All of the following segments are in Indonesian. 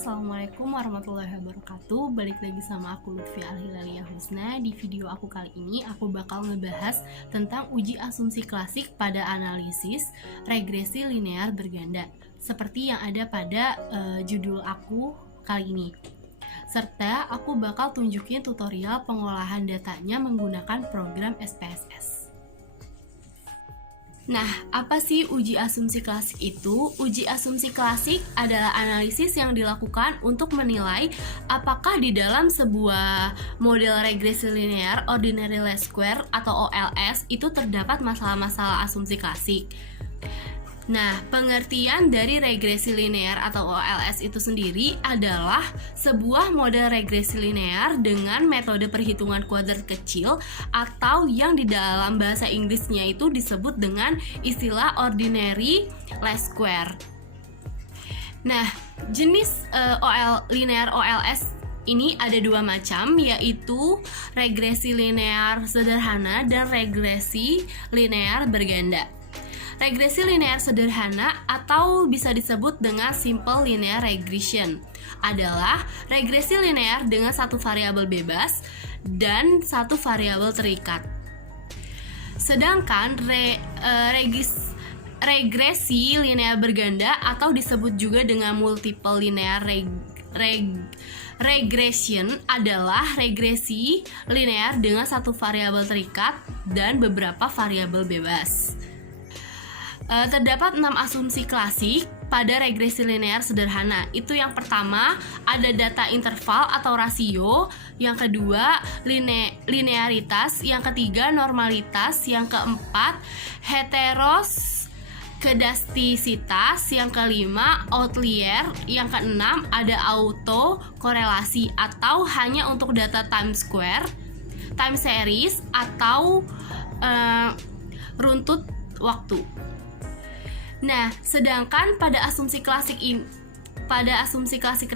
Assalamualaikum warahmatullahi wabarakatuh. Balik lagi sama aku Lutfi Alhilaliyah Husna. Di video aku kali ini aku bakal ngebahas tentang uji asumsi klasik pada analisis regresi linear berganda, seperti yang ada pada judul aku kali ini. Serta aku bakal tunjukin tutorial pengolahan datanya menggunakan program SPSS. Nah, apa sih uji asumsi klasik itu? Uji asumsi klasik adalah analisis yang dilakukan untuk menilai apakah di dalam sebuah model regresi linear ordinary least square atau OLS itu terdapat masalah-masalah asumsi klasik. Nah, pengertian dari regresi linear atau OLS itu sendiri adalah sebuah model regresi linear dengan metode perhitungan kuadrat kecil atau yang di dalam bahasa Inggrisnya itu disebut dengan istilah ordinary least square. Nah, jenis linear OLS ini ada dua macam, yaitu regresi linear sederhana dan regresi linear berganda. Regresi linear sederhana atau bisa disebut dengan simple linear regression adalah regresi linear dengan satu variabel bebas dan satu variabel terikat. Sedangkan regresi linear berganda atau disebut juga dengan multiple linear regression adalah regresi linear dengan satu variabel terikat dan beberapa variabel bebas. Terdapat 6 asumsi klasik pada regresi linear sederhana. Itu yang pertama, ada data interval atau rasio. Yang kedua, linearitas. Yang ketiga, normalitas. Yang keempat, heteroskedastisitas. Yang kelima, outlier. Yang keenam, ada auto korelasi atau hanya untuk data time square, time series, atau runtut waktu. Nah, sedangkan pada asumsi klasik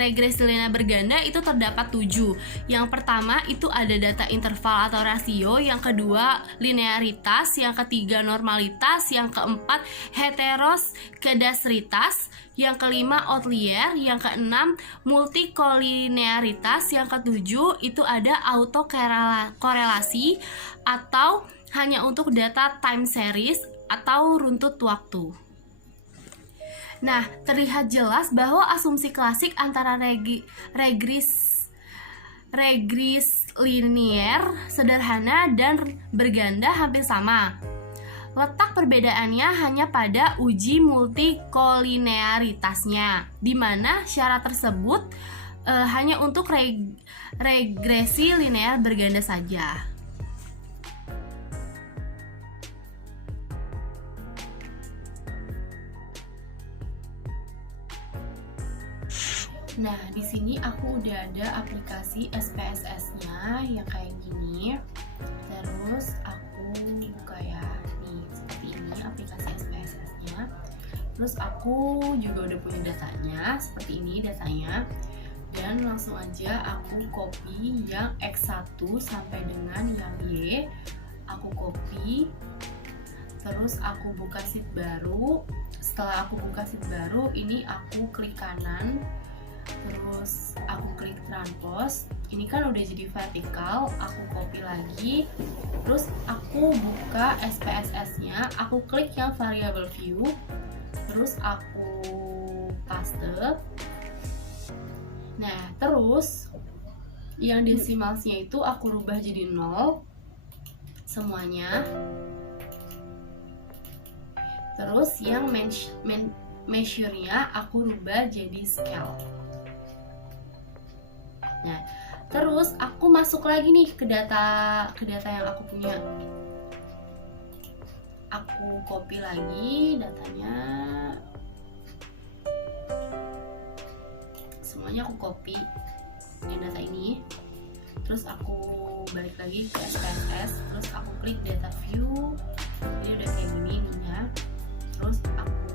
regresi linear berganda itu terdapat 7. Yang pertama itu ada data interval atau rasio, yang kedua linearitas, yang ketiga normalitas, yang keempat heteroskedastisitas, yang kelima outlier, yang keenam multikolinearitas, yang ketujuh itu ada autokorelasi atau hanya untuk data time series atau runtut waktu. Nah, terlihat jelas bahwa asumsi klasik antara regres linear sederhana dan berganda hampir sama. Letak perbedaannya hanya pada uji multikolinearitasnya, di mana syarat tersebut hanya untuk regresi linear berganda saja. Nah, di sini aku udah ada aplikasi SPSS-nya yang kayak gini. Terus aku buka ya, nih seperti ini aplikasi SPSS-nya. Terus aku juga udah punya datanya, seperti ini datanya. Dan langsung aja aku copy yang X1 sampai dengan yang Y. Aku copy. Terus aku buka sheet baru. Setelah aku buka sheet baru, ini aku klik kanan. Terus aku klik transpose. Ini kan udah jadi vertikal. Aku copy lagi. Terus aku buka SPSS-nya. Aku klik yang variable view. Terus aku paste. Nah, terus yang desimalsnya itu aku rubah jadi 0 semuanya. Terus yang measure-nya aku rubah jadi scale. Nah, terus aku masuk lagi nih ke data yang aku punya. Aku copy lagi datanya. Semuanya aku copy yang data ini. Terus aku balik lagi ke SPSS. Terus aku klik data view. Ini udah kayak gini ininya. Terus aku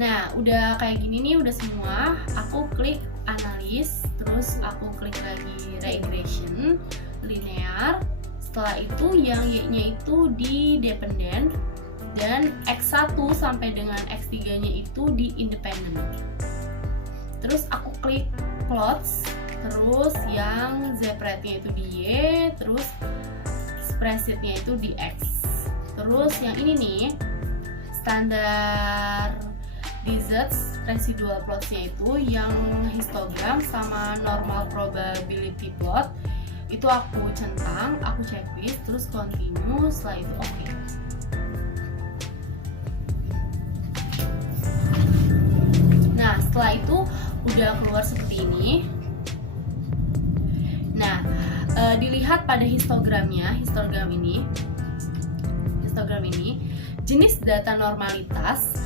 Nah, udah kayak gini nih, udah semua. Aku klik analis, terus aku klik lagi regression linear. Setelah itu yang Y-nya itu di dependent dan X1 sampai dengan X3-nya itu di independent. Terus aku klik plots, terus yang z rate-nya itu di Y, terus spreadsheet-nya itu di X. Terus yang ini nih, standar desserts residual plots-nya itu yang histogram sama normal probability plot itu aku centang, aku checklist, terus continue, setelah itu oke. Nah, setelah itu udah keluar seperti ini. Nah, dilihat pada histogramnya, histogram ini, jenis data normalitas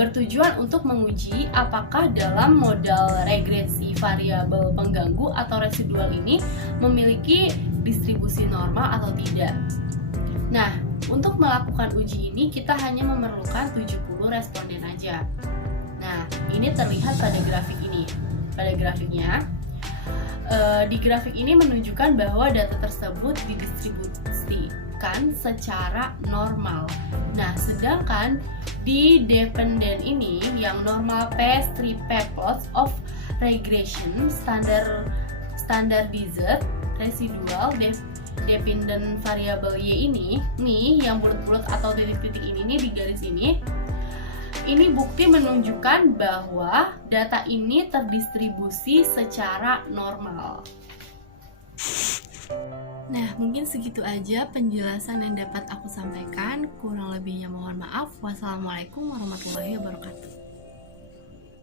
bertujuan untuk menguji apakah dalam modal regresi variabel pengganggu atau residual ini memiliki distribusi normal atau tidak. Nah, untuk melakukan uji ini kita hanya memerlukan 70 responden aja. Nah, ini terlihat pada grafik ini. Pada grafiknya, di grafik ini menunjukkan bahwa data tersebut didistribusikan secara normal. Nah, sedangkan di dependent ini yang normal P3 plots of regression standar desert residual dependent variable Y ini nih yang bulat-bulat atau titik-titik ini nih di garis ini bukti menunjukkan bahwa data ini terdistribusi secara normal. Nah, mungkin segitu aja penjelasan yang dapat aku sampaikan. Kurang lebihnya mohon maaf. Wassalamualaikum warahmatullahi wabarakatuh.